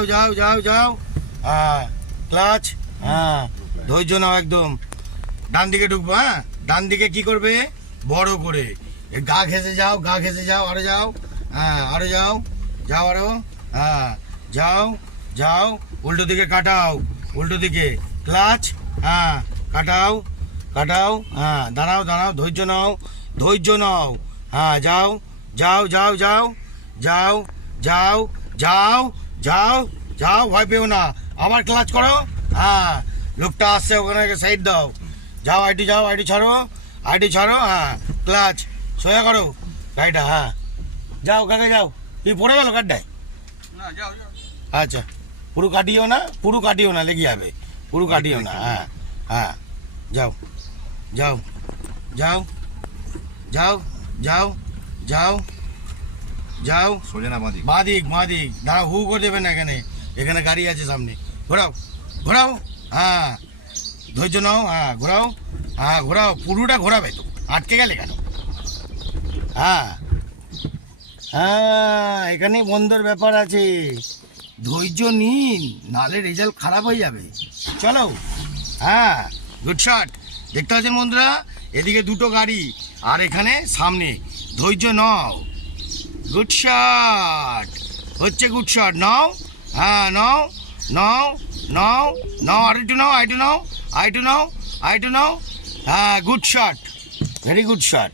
যাও যাও যাও যাও। হ্যাঁ, ক্লাচ। হ্যাঁ, ধৈর্য নাও একদম। ডান দিকে ঢুকবো। হ্যাঁ, ডান দিকে কি করবে, বড় করে গা ঘেঁষে যাও, গা ঘেঁষে যাও, আরো যাও। হ্যাঁ, আরো যাও, যাও আরো। হ্যাঁ, যাও যাও। উল্টো দিকে কাটাও, উল্টো দিকে ক্লাচ। হ্যাঁ, কাটাও কাটাও। হ্যাঁ, দাঁড়াও দাঁড়াও, ধৈর্য নাও, ধৈর্য নাও। হ্যাঁ, যাও যাও যাও যাও যাও যাও যাও যাও যাও, ভয় পেও না। আবার ক্লাচ করো। হ্যাঁ, লোকটা আসছে, ওখানে সাইড দাও। যাও, আইটি যাও, আইটি ছাড়ো, আইটি ছাড়ো। হ্যাঁ, ক্লাচ সোজা করো গাড়িটা। হ্যাঁ, যাও কাকে যাও। তুই পড়ে গেল গাড্ডায়? আচ্ছা, পুরো কাটিও না, পুরো কাটিও না, লেগে যাবে। পুরো কাটিও না। হ্যাঁ হ্যাঁ, যাও যাও যাও যাও যাও যাও যাও। সোজা না বাঁদিক? বাঁদিক বাঁদিক। দাঁড়াও, হু করে দেবে না, এখানে এখানে গাড়ি আছে সামনে। ঘোরাও ঘোরাও। হ্যাঁ, ধৈর্য নাও। হ্যাঁ, ঘোরাও। হ্যাঁ, ঘোরাও, পুরোটা ঘোরাবে তো, আটকে গেলে কেন? হ্যাঁ হ্যাঁ, এখানেই বন্ধের ব্যাপার আছে। ধৈর্য নিন, নাহলে রেজাল্ট খারাপ হয়ে যাবে। চলো। হ্যাঁ, গুড শট। দেখতে পাচ্ছেন বন্ধুরা, এদিকে দুটো গাড়ি আর এখানে সামনে। ধৈর্য নাও। গুড শট হচ্ছে, গুড শট। নাও। হ্যাঁ, নাও নাও নাও নাও, আর একটু নাও, আইটু নাও, আইটু নাও, আইটু নাও। হ্যাঁ, good shot, very good shot.